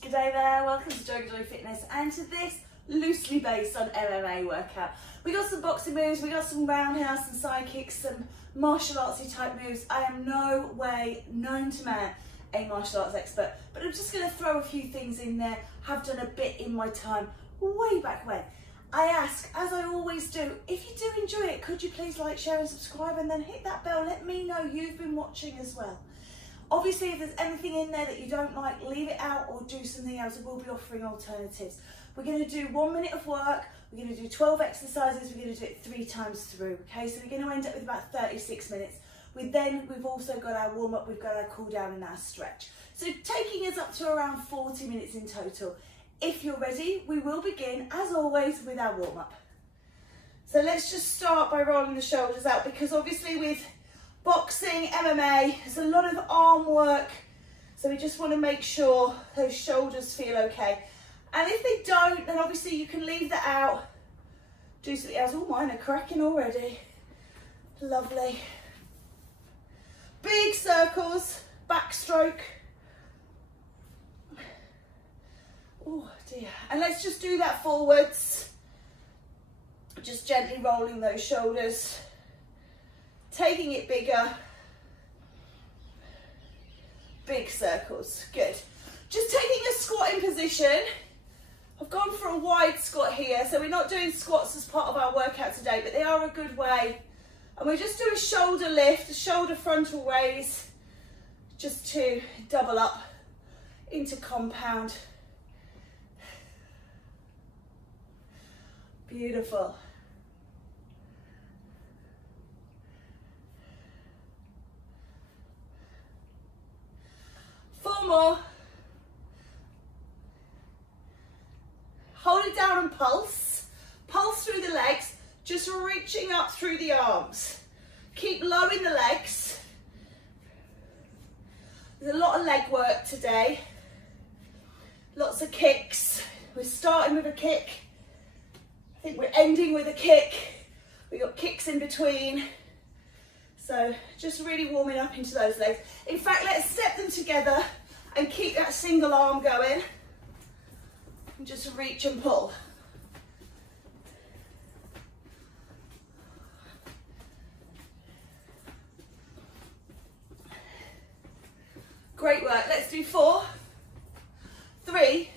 G'day there, welcome to JoeGa Fitness and to this loosely based on MMA workout. We got some boxing moves, we got some roundhouse, some side kicks, some martial artsy type moves. I am no way known to man a martial arts expert, but I'm just going to throw a few things in there. Have done a bit in my time way back when. I ask, as I always do, if you do enjoy it, could you please like, share and subscribe, and then hit that bell, let me know you've been watching as well. Obviously, if there's anything in there that you don't like, leave it out or do something else. We'll be offering alternatives. We're going to do 1 minute of work. We're going to do 12 exercises. We're going to do it 3 times through. Okay, so we're going to end up with about 36 minutes. We've also got our warm up, we've got our cool down and our stretch. So taking us up to around 40 minutes in total. If you're ready, we will begin, as always, with our warm up. So let's just start by rolling the shoulders out, because obviously with boxing, MMA, there's a lot of arm work, so we just want to make sure those shoulders feel okay. And if they don't, then obviously you can leave that out, do something else. Oh, mine are cracking already. Lovely. Big circles, backstroke. Oh dear. And let's just do that forwards, just gently rolling those shoulders. Taking it bigger, big circles, good. Just taking a squatting position. I've gone for a wide squat here, so we're not doing squats as part of our workout today, but they are a good way. And we just do a shoulder lift, a shoulder frontal raise, just to double up into compound. Beautiful. 4 more. Hold it down and pulse. Pulse through the legs, just reaching up through the arms. Keep low in the legs. There's a lot of leg work today. Lots of kicks. We're starting with a kick. I think we're ending with a kick. We've got kicks in between. So just really warming up into those legs. In fact, let's step them together and keep that single arm going. And just reach and pull. Great work. Let's do 4, 3,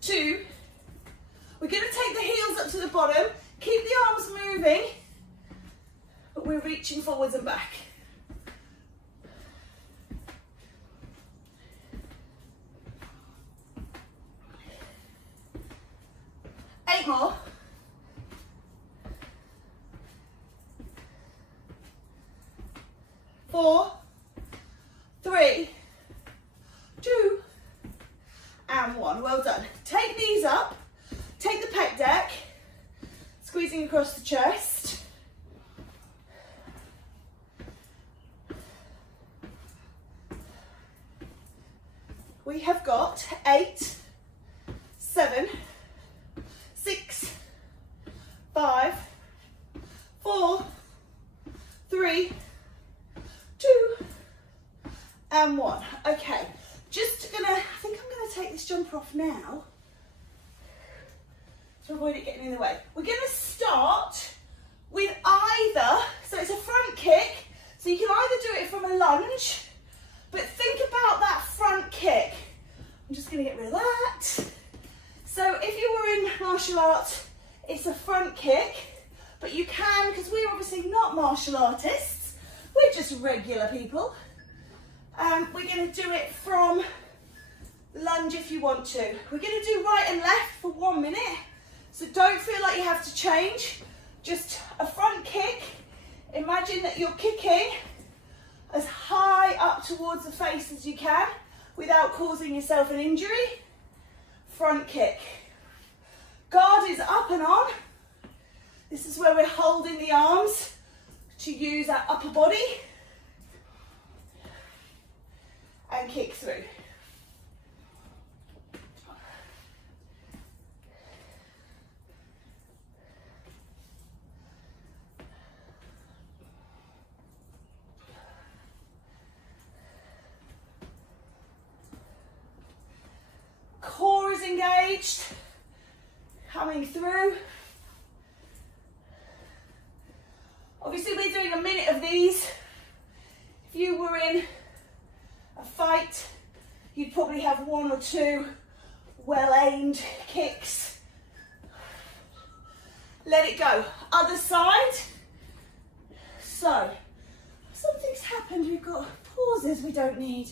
2. We're going to take the heels up to the bottom. Keep the arms moving, but we're reaching forwards and back. 8 more. 4, 3, 2, and 1. Well done. Take these up. Take the pec deck, squeezing across the chest. We have got 8, 7, 6, 5, 4, 3, 2, and 1. Okay, I think I'm gonna take this jumper off now to avoid it getting in the way. We're gonna start with so it's a front kick, so you can either do it from a lunge, but think about that front kick. I'm just gonna get rid of that. So if you were in martial arts, it's a front kick, but you can, because we're obviously not martial artists, we're just regular people. We're gonna do it from lunge if you want to. We're gonna do right and left for 1 minute, so don't feel like you have to change. Just a front kick. Imagine that you're kicking as high up towards the face as you can without causing yourself an injury. Front kick. Guard is up and on. This is where we're holding the arms to use our upper body and kick through. reached. Coming through. Obviously we're doing a minute of these. If you were in a fight, you'd probably have 1 or 2 well-aimed kicks. Let it go. Other side. So, something's happened. We've got pauses we don't need.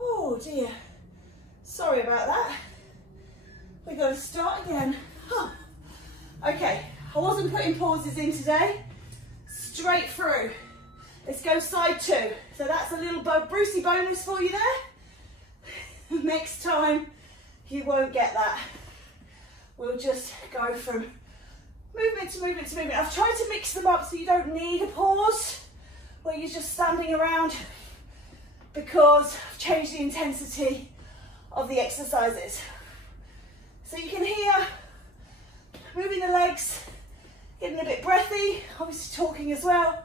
Oh dear. Sorry about that. We've got to start again. Huh. Okay, I wasn't putting pauses in today. Straight through. Let's go side 2. So that's a little Brucey bonus for you there. Next time, you won't get that. We'll just go from movement to movement to movement. I've tried to mix them up so you don't need a pause where you're just standing around, because I've changed the intensity of the exercises. So you can hear moving the legs, getting a bit breathy, obviously talking as well.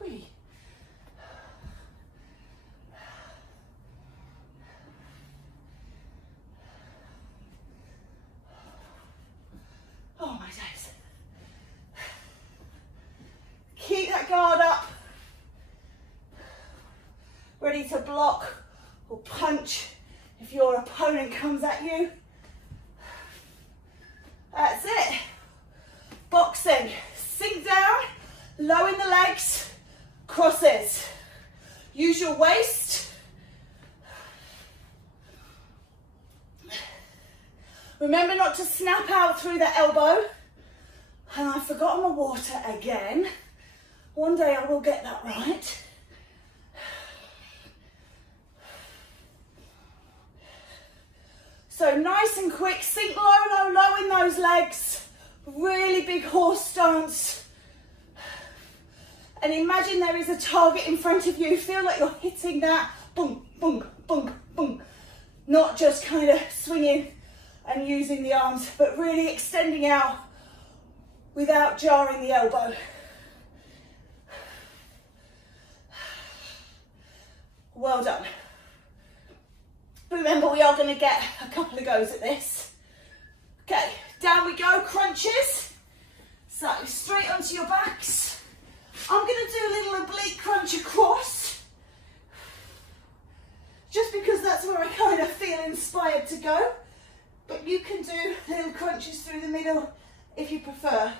Whee. Oh my days. Keep that guard up. Ready to block or punch if your opponent comes at you. That's it. Boxing. Sink down, low in the legs, crosses. Use your waist. Remember not to snap out through the elbow. And I've forgotten my water again. One day I will get that right. So nice and quick, sink low, low, low in those legs. Really big horse stance. And imagine there is a target in front of you. Feel like you're hitting that. Boom, boom, boom, boom. Not just kind of swinging and using the arms, but really extending out without jarring the elbow. Well done. Remember, we are going to get a couple of goes at this. Okay, down we go, crunches. So straight onto your backs. I'm going to do a little oblique crunch across, just because that's where I kind of feel inspired to go. But you can do little crunches through the middle if you prefer.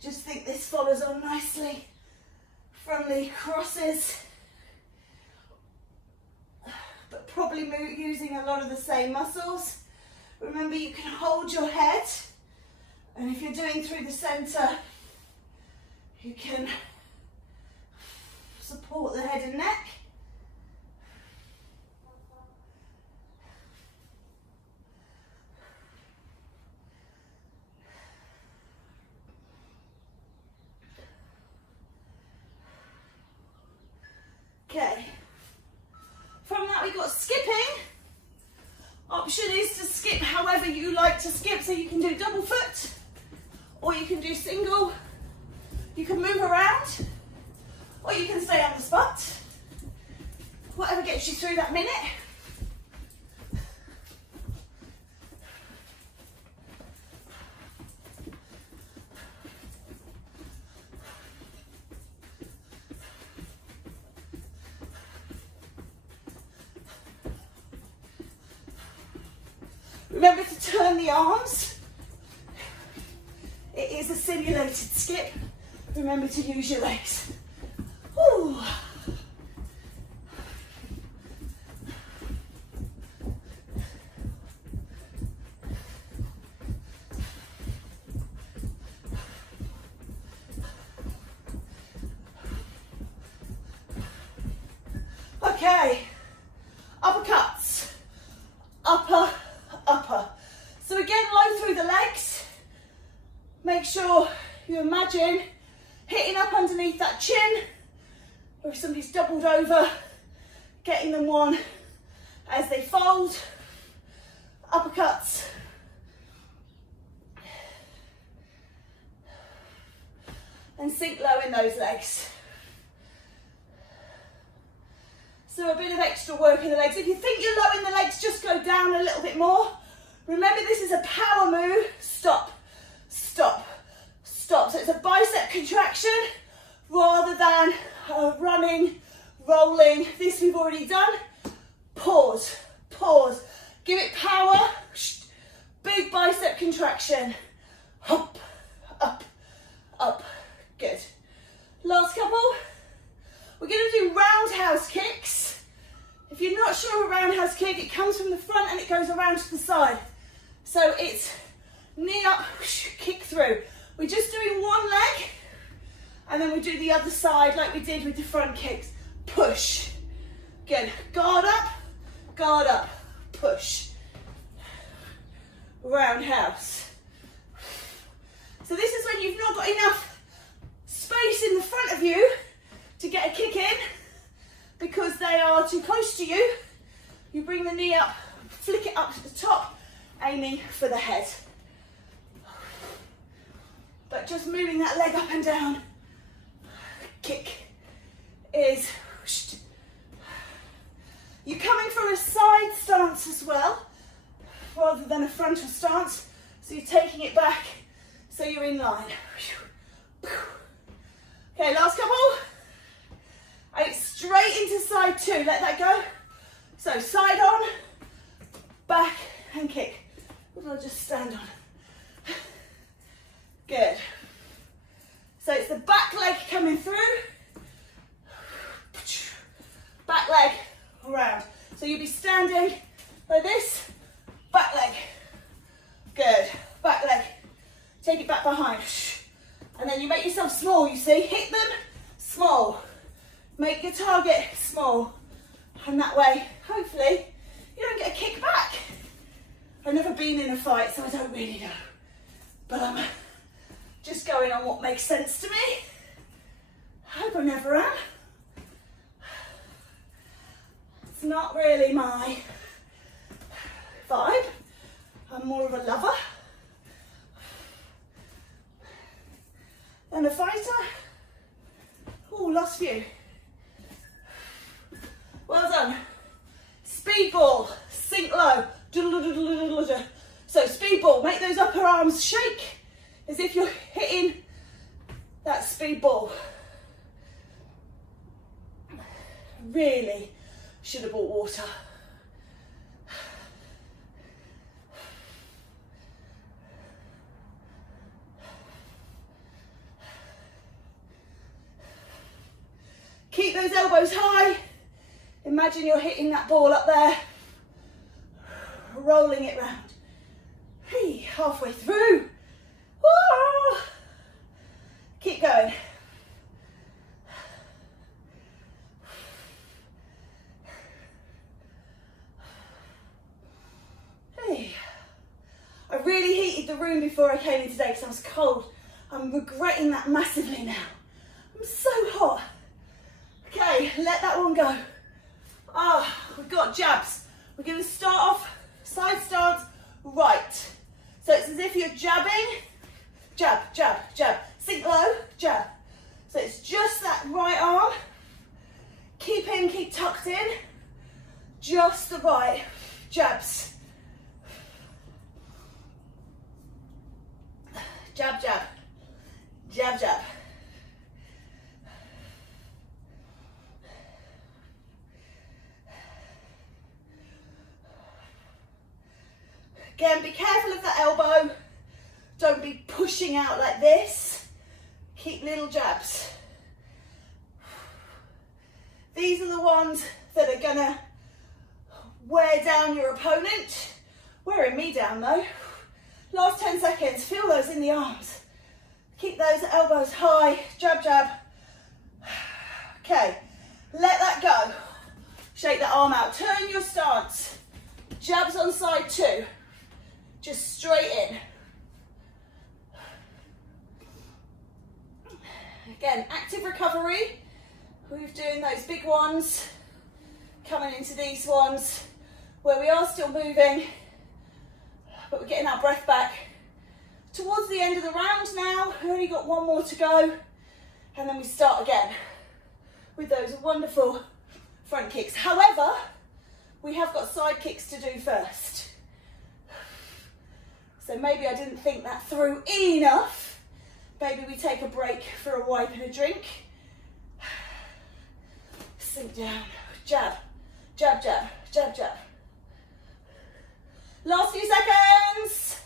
Just think this follows on nicely from the crosses, but probably using a lot of the same muscles. Remember, you can hold your head, and if you're doing through the center, you can support the head and neck. Okay, from that we got skipping. Option is to skip however you like to skip, so you can do double foot or you can do single. You can move around or you can stay on the spot. Whatever gets you through that minute. Remember to turn the arms. It is a simulated skip. Remember to use your legs. Woo. Okay, uppercuts, upper, upper. So again, low through the legs. Make sure you imagine hitting up underneath that chin, or if somebody's doubled over, getting them one as they fold. Uppercuts. and sink low in those legs. So a bit of extra work in the legs. If you think you're low in the legs, just go down a little bit more. Remember, this is a power move. Stop, stop, stop. So it's a bicep contraction rather than running, rolling. This we've already done. Pause, pause. Give it power. Big bicep contraction. Up, up, up. Good. Last couple. We're going to do roundhouse kicks. If you're not sure a roundhouse kick, it comes from the front and it goes around to the side. So it's knee up, kick through. We're just doing one leg, and then we do the other side like we did with the front kicks. Push. Good. Guard up, push. Roundhouse. So this is when you've not got enough space in the front of you to get a kick in because they are too close to you. You bring the knee up, flick it up to the top, aiming for the head. But just moving that leg up and down. Kick is. You're coming for a side stance as well, rather than a frontal stance. So you're taking it back, so you're in line. Okay, last couple. And it's straight into side two. Let that go. So side on, back and kick. What do I just stand on? Good. So it's the back leg coming through. Back leg around. So you'll be standing like this. Back leg. Good. Back leg. Take it back behind. And then you make yourself small, you see. Hit them small. Make your target small. And that way, hopefully, you don't get a kick back. I've never been in a fight, so I don't really know. But I'm just going on what makes sense to me. I hope I never am. It's not really my vibe. I'm more of a lover than a fighter. Oh, lost view. Well done. Speed ball, sink low. So speed ball, make those upper arms shake as if you're hitting that speed ball. Really should have bought water. Keep those elbows high. Imagine you're hitting that ball up there, rolling it round. Hey, halfway through. Woo! Keep going. Hey, I really heated the room before I came in today because I was cold. I'm regretting that massively now. I'm so hot. Okay, let that one go. We've got jabs. We're going to start off side stance, right. So it's as if you're jabbing, jab, jab, jab. Sink low, jab. So it's just that right arm. Keep in, keep tucked in. Just the right jabs. Jab, jab. Jab, jab. Again, be careful of the elbow. Don't be pushing out like this. Keep little jabs. These are the ones that are gonna wear down your opponent. Wearing me down though. Last 10 seconds, feel those in the arms. Keep those elbows high, jab, jab. Okay, let that go. Shake the arm out, turn your stance. Jabs on side two. Just straight in. Again, active recovery. We're doing those big ones, coming into these ones where we are still moving, but we're getting our breath back. Towards the end of the round now, we've only got one more to go. And then we start again with those wonderful front kicks. However, we have got side kicks to do first. So maybe I didn't think that through enough. Maybe we take a break for a wipe and a drink. Sink down, jab, jab, jab, jab, jab. Last few seconds.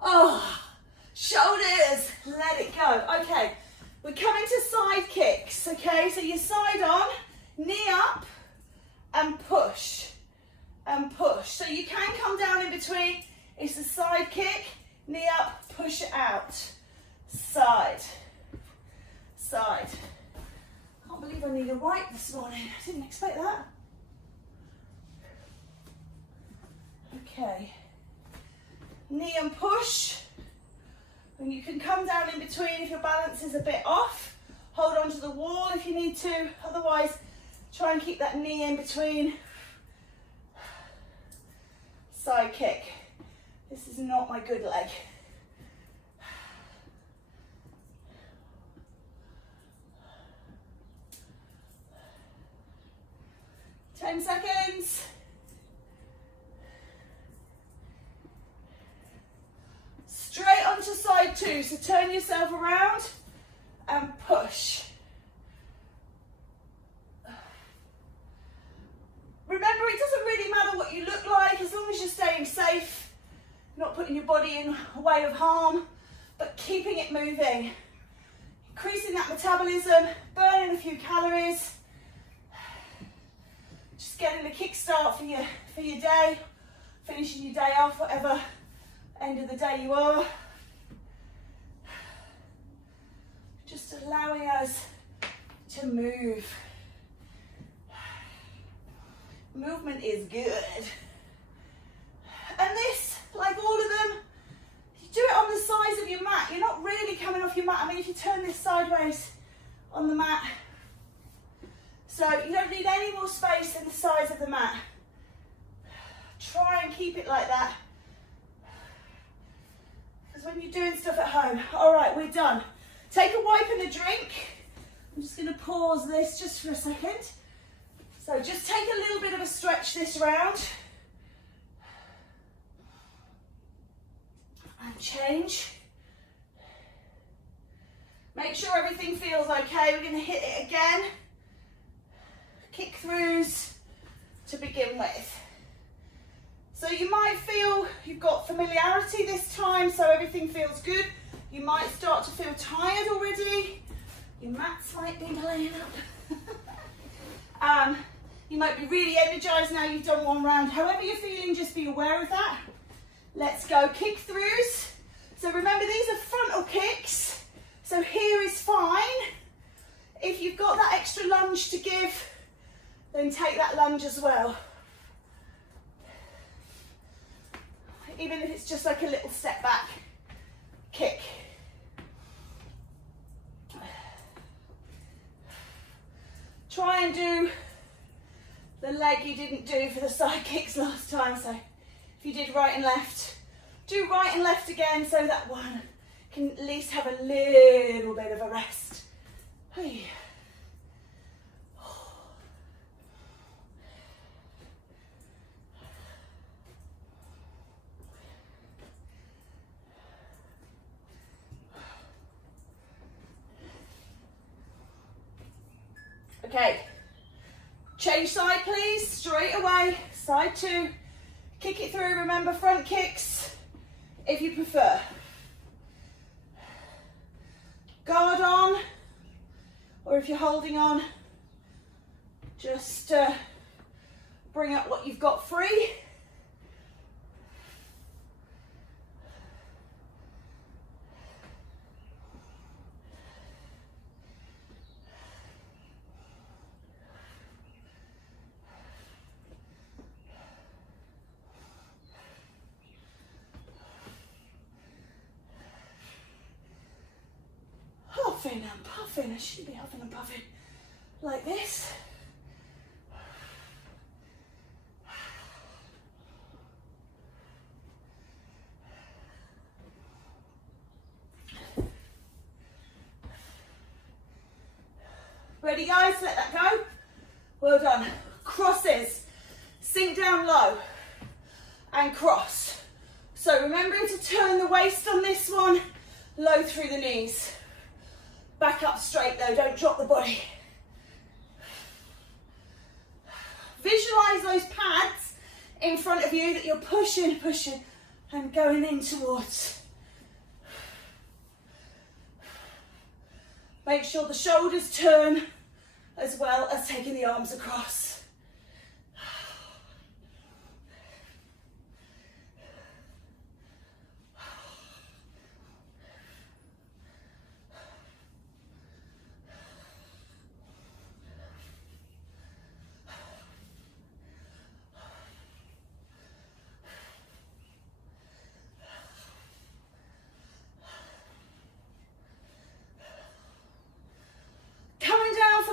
Oh, shoulders, let it go. Okay, we're coming to side kicks, okay? So your side on, knee up, and push, and push. So you can come down in between. It's a side kick, knee up, push it out. Side, side. I can't believe I need a wipe this morning. I didn't expect that. Okay. Knee and push. And you can come down in between if your balance is a bit off. Hold on to the wall if you need to. Otherwise, try and keep that knee in between. Side kick. This is not my good leg. 10 seconds. Straight onto side two, so turn yourself around and push. Remember, it doesn't really matter what you look like as long as you're staying safe, not putting your body in a way of harm, but keeping it moving, increasing that metabolism, burning a few calories, just getting a kickstart for your day, finishing your day off, whatever end of the day you are. Just allowing us to move. Movement is good. And this, like all of them, you do it on the sides of your mat. You're not really coming off your mat. I mean, if you turn this sideways on the mat, so you don't need any more space in the sides of the mat. Try and keep it like that. Because when you're doing stuff at home, all right, we're done. Take a wipe and a drink. I'm just going to pause this just for a second. So just take a little bit of a stretch this round. And change. Make sure everything feels okay. We're going to hit it again. Kick throughs to begin with. So you might feel you've got familiarity this time, so everything feels good. You might start to feel tired already. Your mats might be laying up. You might be really energized now you've done one round. However you're feeling, just be aware of that. Let's go. Kick throughs. So remember, these are frontal kicks. So here is fine. If you've got that extra lunge to give, then take that lunge as well. Even if it's just like a little step back kick. Try and do the leg you didn't do for the side kicks last time. So if you did right and left, do right and left again so that one can at least have a little bit of a rest. Hey. Okay, change side please, straight away, side two, kick it through, remember front kicks if you prefer. Guard on, or if you're holding on, just bring up what you've got free. Huffing and puffing. I should be huffing and puffing like this. Ready guys, let that go. Well done. Crosses, sink down low and cross. So remembering to turn the waist on this one, low through the knees. Back up straight though, don't drop the body. Visualize those pads in front of you that you're pushing and going in towards. Make sure the shoulders turn as well as taking the arms across.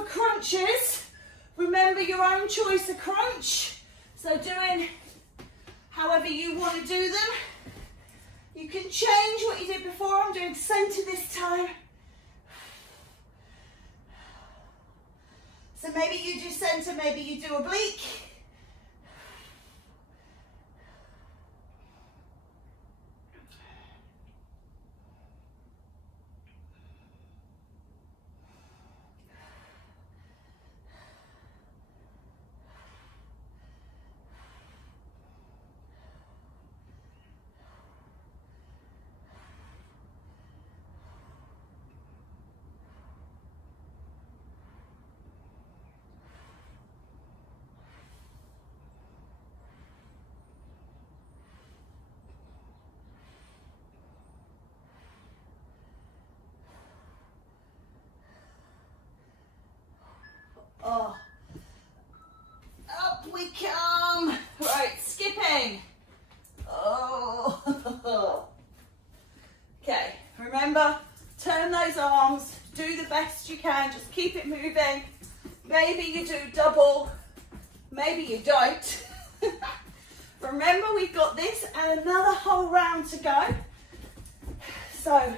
Crunches, remember your own choice of crunch, so doing however you want to do them. You can change what you did before. I'm doing centre this time, so maybe you do centre, maybe you do oblique. Oh, up we come. Right, skipping. Oh, okay. Remember, turn those arms, do the best you can, just keep it moving. Maybe you do double, maybe you don't. Remember, we've got this and another whole round to go. So,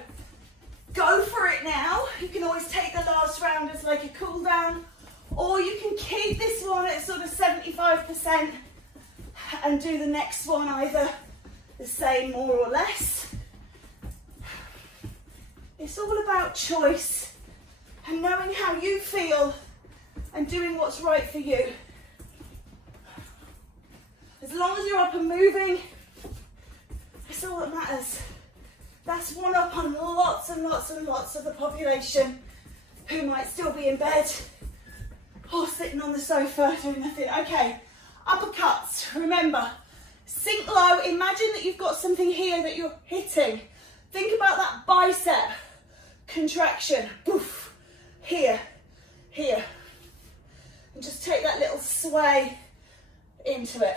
go for it now. You can always take the last round as like a cool down, or you can keep this one at sort of 75% and do the next one either the same, more or less. It's all about choice and knowing how you feel and doing what's right for you. As long as you're up and moving, that's all that matters. That's one up on lots and lots and lots of the population who might still be in bed or sitting on the sofa doing nothing. Okay, uppercuts. Remember, sink low. Imagine that you've got something here that you're hitting. Think about that bicep contraction. Poof, here, here. And just take that little sway into it.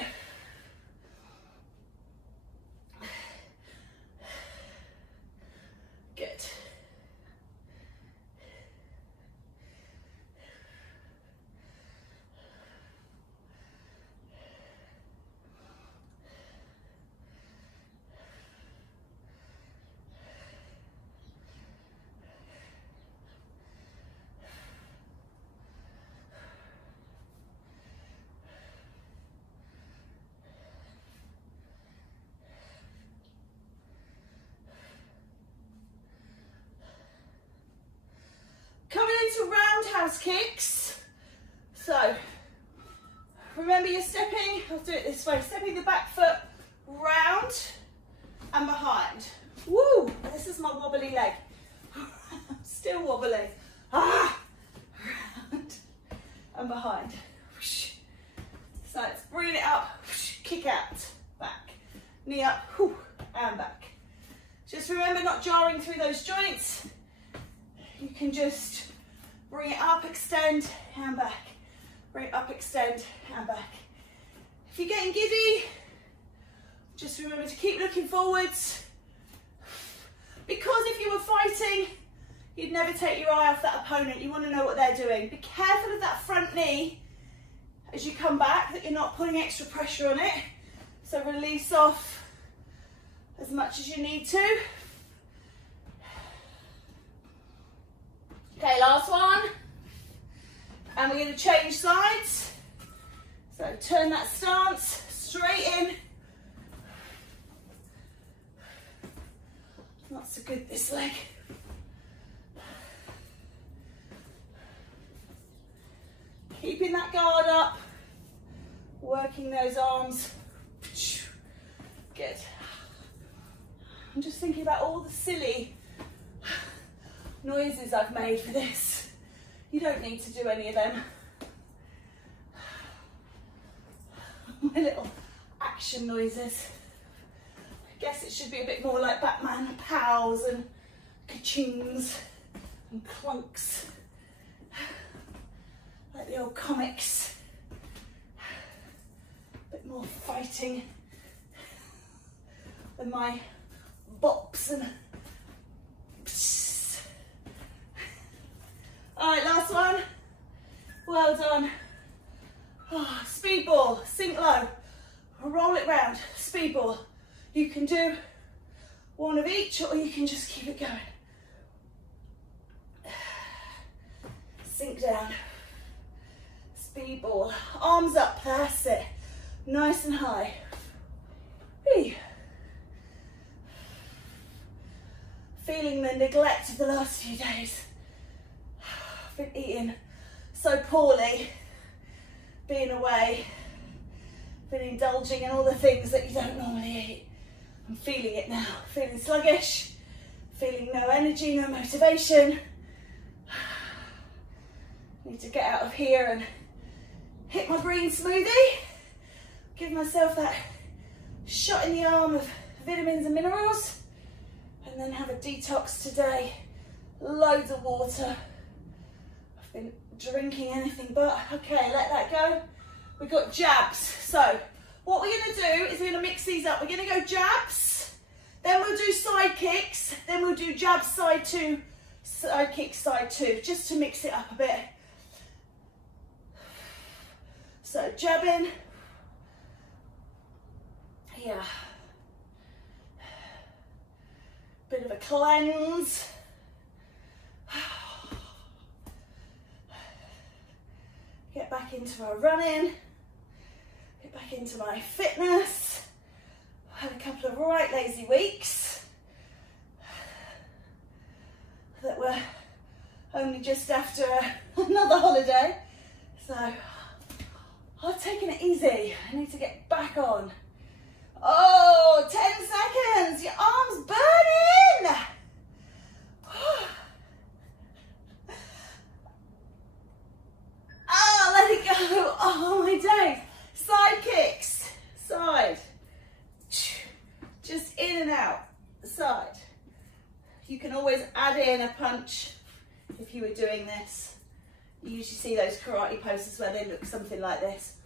Good. Coming into roundhouse kicks. So, remember you're stepping, I'll do it this way, stepping the back foot round and behind. Woo, this is my wobbly leg. Still wobbly. Ah, round and behind. So let's bring it up, kick out, back, knee up, and back. Just remember not jarring through those joints. You can just bring it up, extend, and back. Bring it up, extend, and back. If you're getting giddy, just remember to keep looking forwards. Because if you were fighting, you'd never take your eye off that opponent. You want to know what they're doing. Be careful of that front knee as you come back, that you're not putting extra pressure on it. So release off as much as you need to. Okay, last one. And we're going to change sides. So turn that stance, straight in. Not so good this leg. Keeping that guard up, working those arms. Good. I'm just thinking about all the silly noises I've made for this. You don't need to do any of them. My little action noises. I guess it should be a bit more like Batman, pows and ka-chings and clunks. Like the old comics. A bit more fighting than my bops and psst. All right, last one. Well done. Oh, speed ball, sink low, roll it round, speed ball. You can do one of each or you can just keep it going. Sink down, speed ball, arms up, that's it. Nice and high. Whee. Feeling the neglect of the last few days. I've been eating so poorly, being away, been indulging in all the things that you don't normally eat. I'm feeling it now, feeling sluggish, feeling no energy, no motivation. Need to get out of here and hit my green smoothie, give myself that shot in the arm of vitamins and minerals, and then have a detox today. Loads of water. I've been drinking anything but. Okay, let that go. We've got jabs. So what we're going to do is we're going to mix these up. We're going to go jabs, then we'll do side kicks, then we'll do jabs side two, side kicks side two, just to mix it up a bit. So jabbing, yeah, bit of a cleanse. Get back into my running, get back into my fitness. I've had a couple of right lazy weeks that were only just after another holiday, so I've taken it easy. I need to get back on. Oh, 10 seconds, your arm's burning. Oh, let it go. Oh my days. Side kicks, side. Just in and out, side. You can always add in a punch if you were doing this. You usually see those karate poses where they look something like this.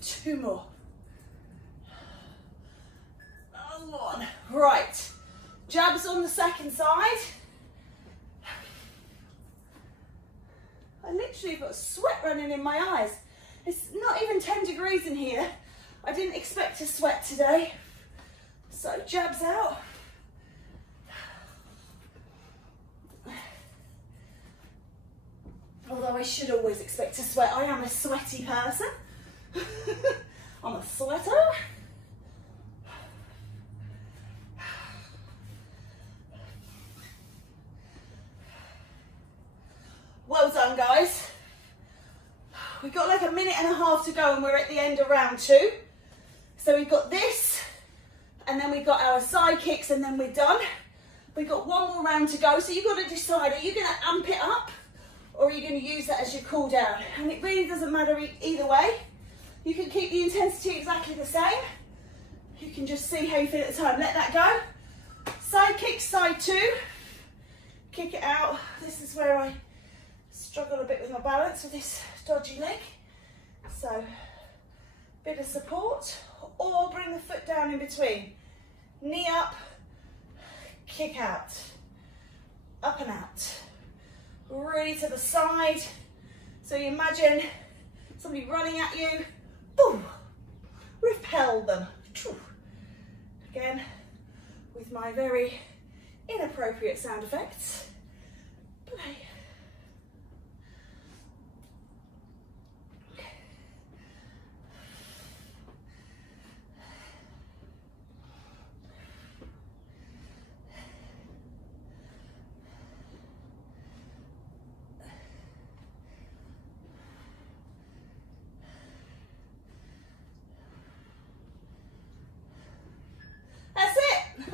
Two more. Another one. Right. Jabs on the second side. I literally got sweat running in my eyes. It's not even 10 degrees in here. I didn't expect to sweat today. So jabs out. Although I should always expect to sweat. I am a sweaty person. I'm a sweater. Well done, guys. We've got like a minute and a half to go and we're at the end of round two. So we've got this and then we've got our side kicks and then we're done. We've got one more round to go. So you've got to decide, are you going to amp it up or are you going to use that as your cool down? And it really doesn't matter either way. You can keep the intensity exactly the same. You can just see how you feel at the time. Let that go. Side kick, side 2. Kick it out. This is where I struggle a bit with my balance with this dodgy leg. So, bit of support, or bring the foot down in between. Knee up, kick out, up and out. Really to the side. So you imagine somebody running at you, boom, repel them. Again, with my very inappropriate sound effects. Play.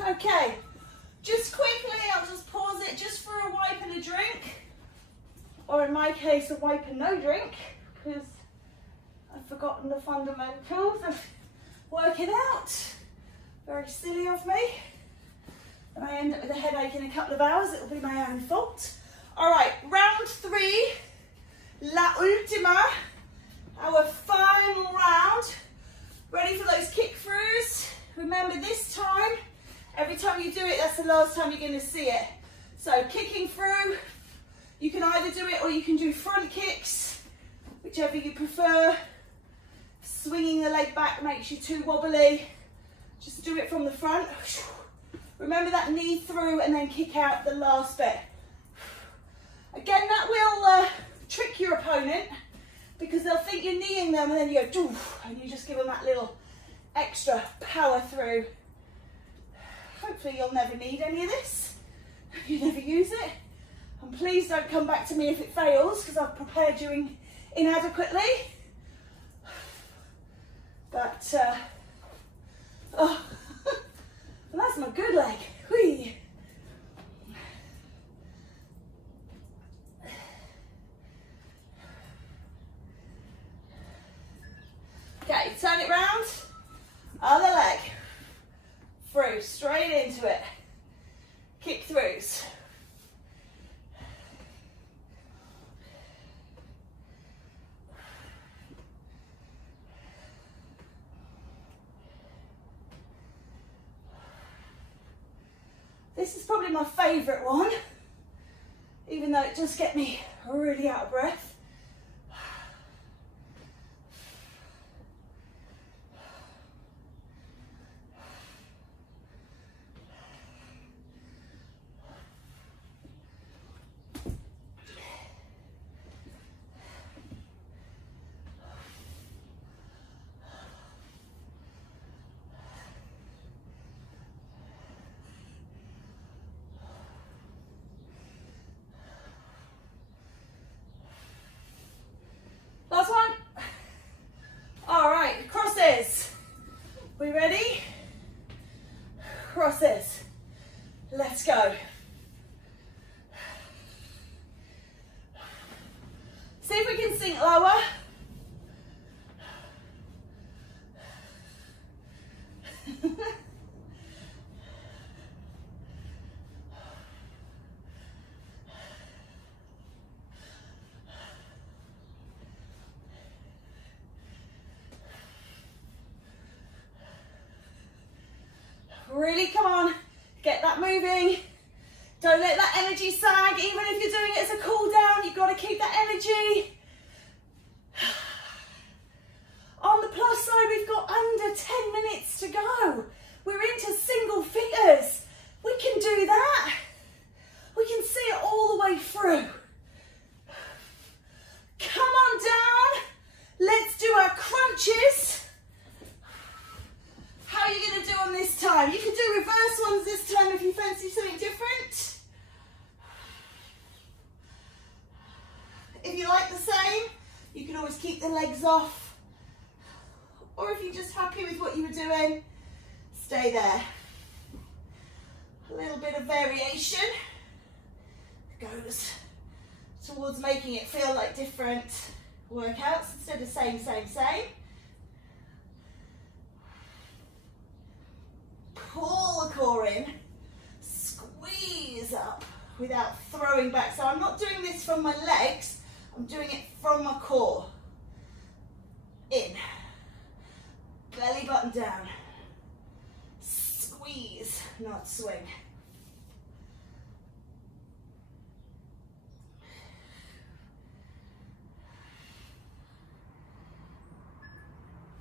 Okay, just quickly, I'll just pause it just for a wipe and a drink, or in my case, a wipe and no drink, because I've forgotten the fundamentals of working out. Very silly of me. And I end up with a headache in a couple of hours. It'll be my own fault. All right, round 3, la ultima, our final round. Ready for those kick throughs? Remember this time, every time you do it, that's the last time you're going to see it. So kicking through, you can either do it or you can do front kicks, whichever you prefer. Swinging the leg back makes you too wobbly. Just do it from the front. Remember that knee through and then kick out the last bit. Again, that will trick your opponent because they'll think you're kneeing them and then you go, and you just give them that little extra power through. Hopefully you'll never need any of this. You never use it. And please don't come back to me if it fails because I've prepared you inadequately. But, oh, and that's my good leg. Whee. Okay, turn it round. Other leg. Through, straight into it. Kick throughs. This is probably my favourite one, even though it does get me really out of breath. Last one. All right, crosses. We ready? Crosses. Let's go. See if we can sink lower. Really, come on, get that moving. Don't let that energy sag. Even if you're doing it as a cool down, you've got to keep that energy. On the plus side, we've got under 10 minutes to go. We're into single figures. We can do that. We can see it all the way through. Come on down. Let's do our crunches. How are you going to do on this time? You can do reverse ones this time if you fancy something different. If you like the same, you can always keep the legs off. Or if you're just happy with what you were doing, stay there. A little bit of variation goes towards making it feel like different workouts instead of same. core in, squeeze up without throwing back. So I'm not doing this from my legs, I'm doing it from my core. In, belly button down, squeeze, not swing.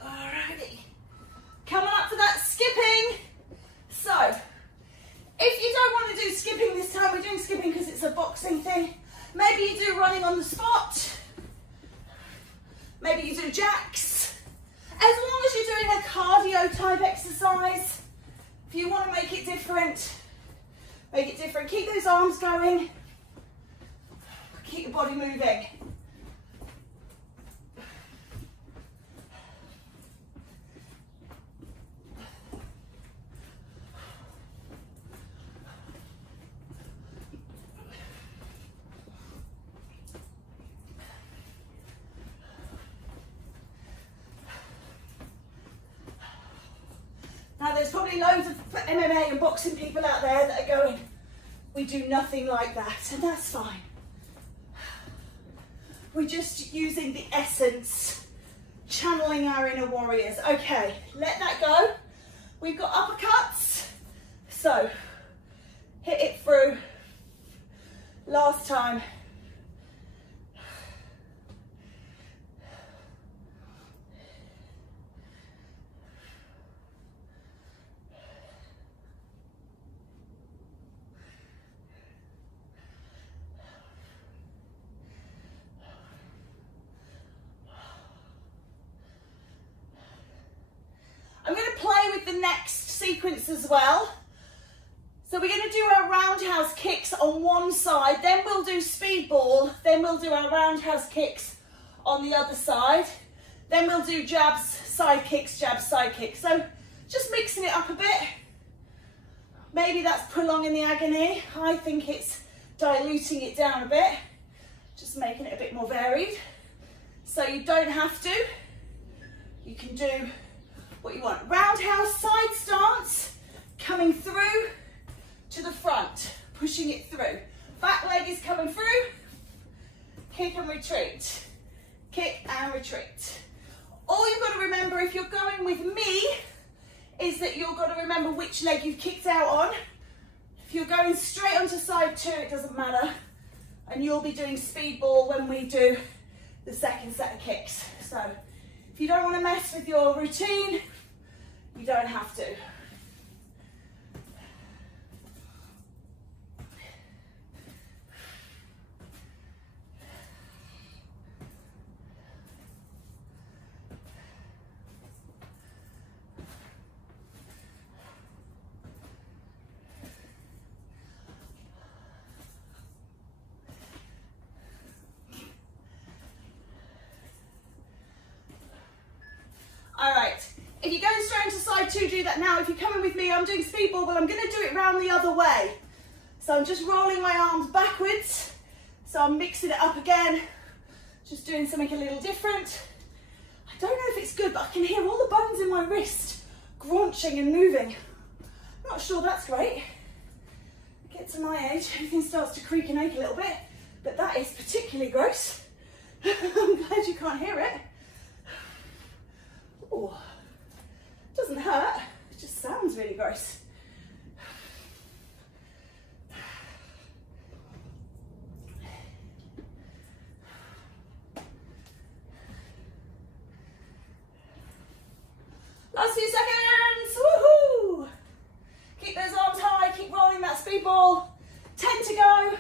Alrighty, coming up for that skipping. So, if you don't want to do skipping this time, we're doing skipping because it's a boxing thing. Maybe you do running on the spot. Maybe you do jacks. As long as you're doing a cardio type exercise, if you want to make it different, make it different. Keep those arms going. Keep your body moving. Now there's probably loads of MMA and boxing people out there that are going, we do nothing like that, and that's fine. We're just using the essence, channeling our inner warriors. Okay, let that go. We've got uppercuts, so hit it through. Last time. I'm going to play with the next sequence as well. So we're going to do our roundhouse kicks on one side, then we'll do speedball, then we'll do our roundhouse kicks on the other side, then we'll do jabs, side kicks, jabs, side kicks. So just mixing it up a bit. Maybe that's prolonging the agony. I think it's diluting it down a bit, just making it a bit more varied. So you don't have to, you can do what you want. Roundhouse side stance, coming through to the front, pushing it through. Back leg is coming through, kick and retreat, kick and retreat. All you've got to remember if you're going with me is that you've got to remember which leg you've kicked out on. If you're going straight onto side two, it doesn't matter. And you'll be doing speedball when we do the second set of kicks. So if you don't want to mess with your routine, you don't have to. All right, if you're going straight into side two, do that now. If you're coming with me, I'm doing speedball, but I'm going to do it round the other way. So I'm just rolling my arms backwards. So I'm mixing it up again, just doing something a little different. I don't know if it's good, but I can hear all the bones in my wrist graunching and moving. Not sure that's great. I get to my age, everything starts to creak and ache a little bit, but that is particularly gross. I'm glad you can't hear it. Ooh, doesn't hurt, it just sounds really gross. Last few seconds, woohoo! Keep those arms high, keep rolling that speedball. 10 to go.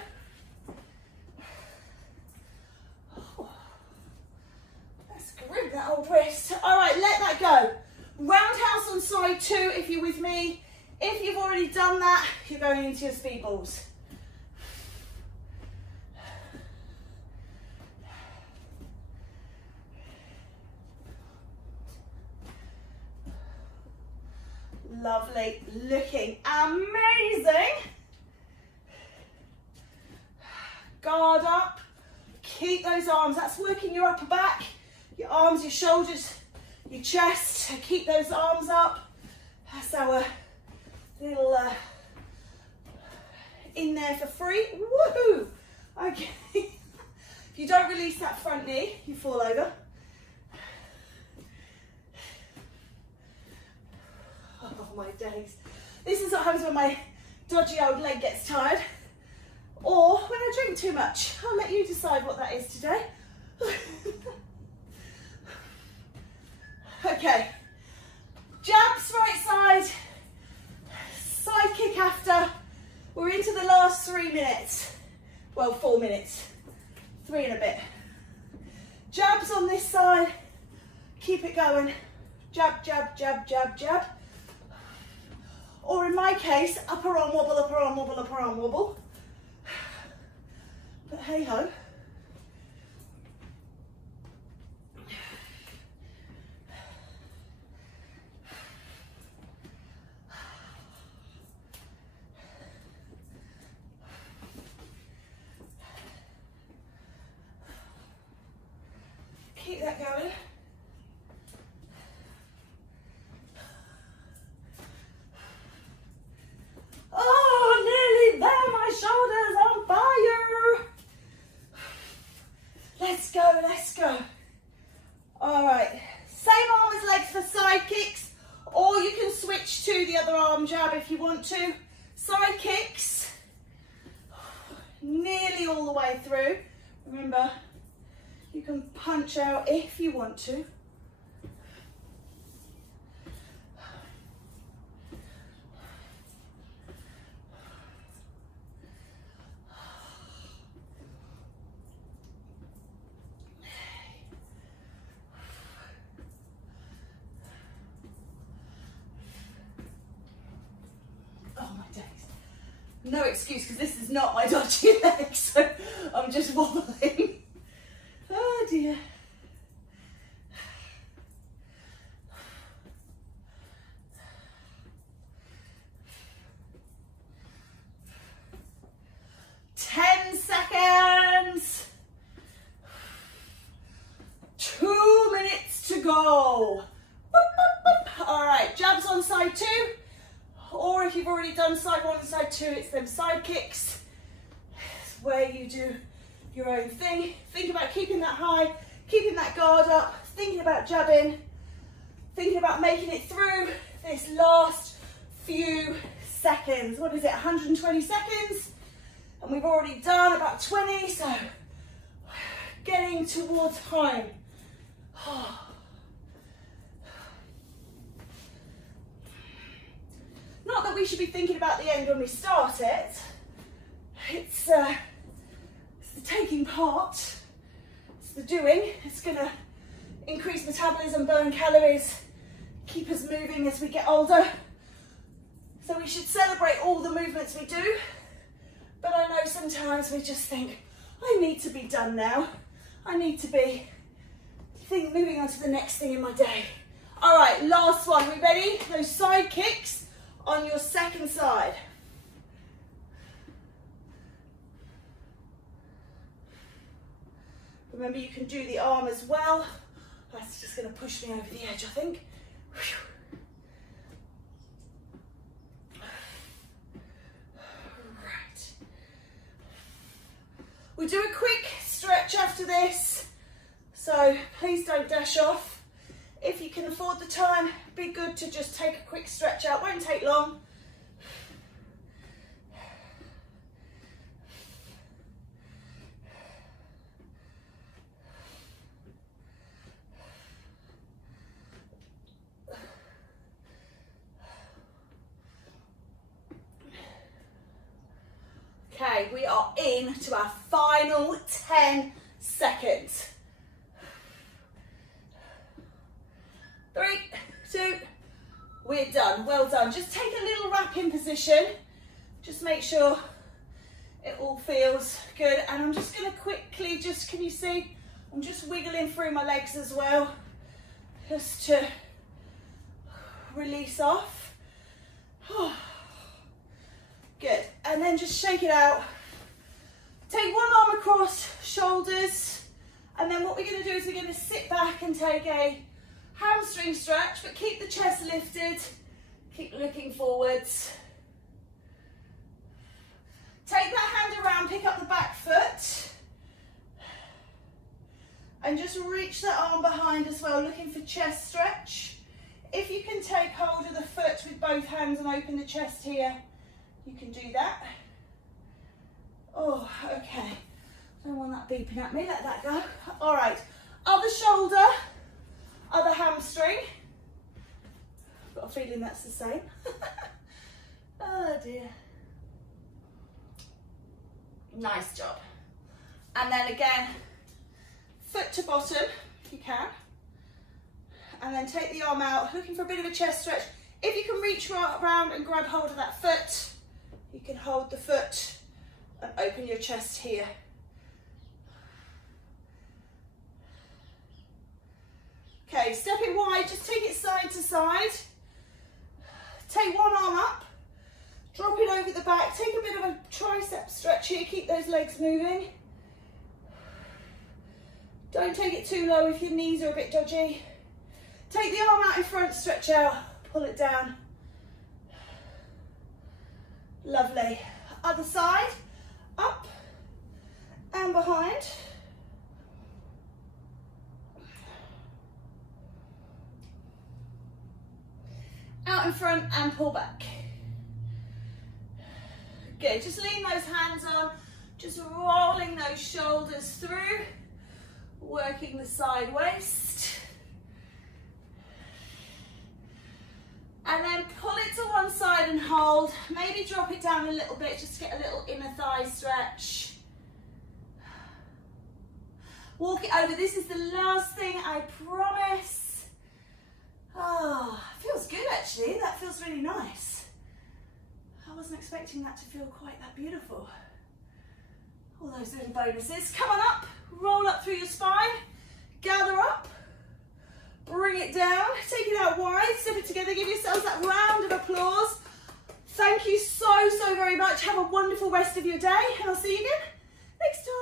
Grip that old wrist. All right, let that go. Roundhouse on side two if you're with me. If you've already done that, you're going into your speedballs. Lovely, looking amazing. Guard up, keep those arms, that's working your upper back. Your arms, your shoulders, your chest, keep those arms up. That's our little in there for free. Woohoo! Okay. If you don't release that front knee, you fall over. Oh my days. This is what happens when my dodgy old leg gets tired, or when I drink too much. I'll let you decide what that is today. Okay, jabs right side, side kick after. We're into the last 3 minutes. Well, 4 minutes, 3 and a bit. Jabs on this side, keep it going. Jab, jab, jab, jab, jab. Or in my case, upper arm wobble, upper arm wobble, upper arm wobble. But hey ho. Keep that going. Oh, nearly there, my shoulders on fire. Let's go, let's go. All right, same arm as legs for side kicks, or you can switch to the other arm jab if you want to. Side kicks, nearly all the way through. Remember, you can punch out if you want to. Oh my days. No excuse, because this is not my dodgy leg, so I'm just wobbling. Oh dear. Seconds. 2 minutes to go. All right, jabs on side 2, or if you've already done side 1 and side 2, it's them side kicks. It's where you do your own thing. Think about keeping that high, keeping that guard up, thinking about jabbing, thinking about making it through this last few seconds. What is it, 120 seconds? And we've already done about 20, so getting towards home. Not that we should be thinking about the end when we start it. It's the taking part, it's the doing. It's gonna increase metabolism, burn calories, keep us moving as we get older. So we should celebrate all the movements we do. But I know sometimes we just think, I need to be done now. I need to be moving on to the next thing in my day. All right, last one. We ready? Those side kicks on your second side. Remember, you can do the arm as well. That's just going to push me over the edge, I think. We do a quick stretch after this, so please don't dash off. If you can afford the time, be good to just take a quick stretch out. Won't take long. Okay, we are in to our final 10 seconds. 3, 2, we're done. Well done. Just take a little wrap-in position. Just make sure it all feels good. And I'm just going to quickly, can you see? I'm just wiggling through my legs as well, just to release off. Good, and then just shake it out. Take one arm across, shoulders, and then what we're going to do is we're going to sit back and take a hamstring stretch, but keep the chest lifted, keep looking forwards. Take that hand around, pick up the back foot. And just reach that arm behind as well, looking for chest stretch. If you can take hold of the foot with both hands and open the chest here, you can do that. Oh, okay. Don't want that beeping at me, let that go. All right, other shoulder, other hamstring. I've got a feeling that's the same. Oh dear. Nice job. And then again, foot to bottom, if you can. And then take the arm out, looking for a bit of a chest stretch. If you can reach around and grab hold of that foot, you can hold the foot and open your chest here. Okay, step it wide, just take it side to side. Take one arm up, drop it over the back, take a bit of a tricep stretch here, keep those legs moving. Don't take it too low if your knees are a bit dodgy. Take the arm out in front, stretch out, pull it down. Lovely. Other side, up and behind. Out in front and pull back. Good, just lean those hands on, just rolling those shoulders through, working the side waist. And then pull it to one side and hold. Maybe drop it down a little bit just to get a little inner thigh stretch. Walk it over. This is the last thing, I promise. Oh, feels good actually. That feels really nice. I wasn't expecting that to feel quite that beautiful. All those little bonuses. Come on up, roll up through your spine, gather up. Bring it down, take it out wide, step it together, give yourselves that round of applause. Thank you so very much. Have a wonderful rest of your day, and I'll see you again next time.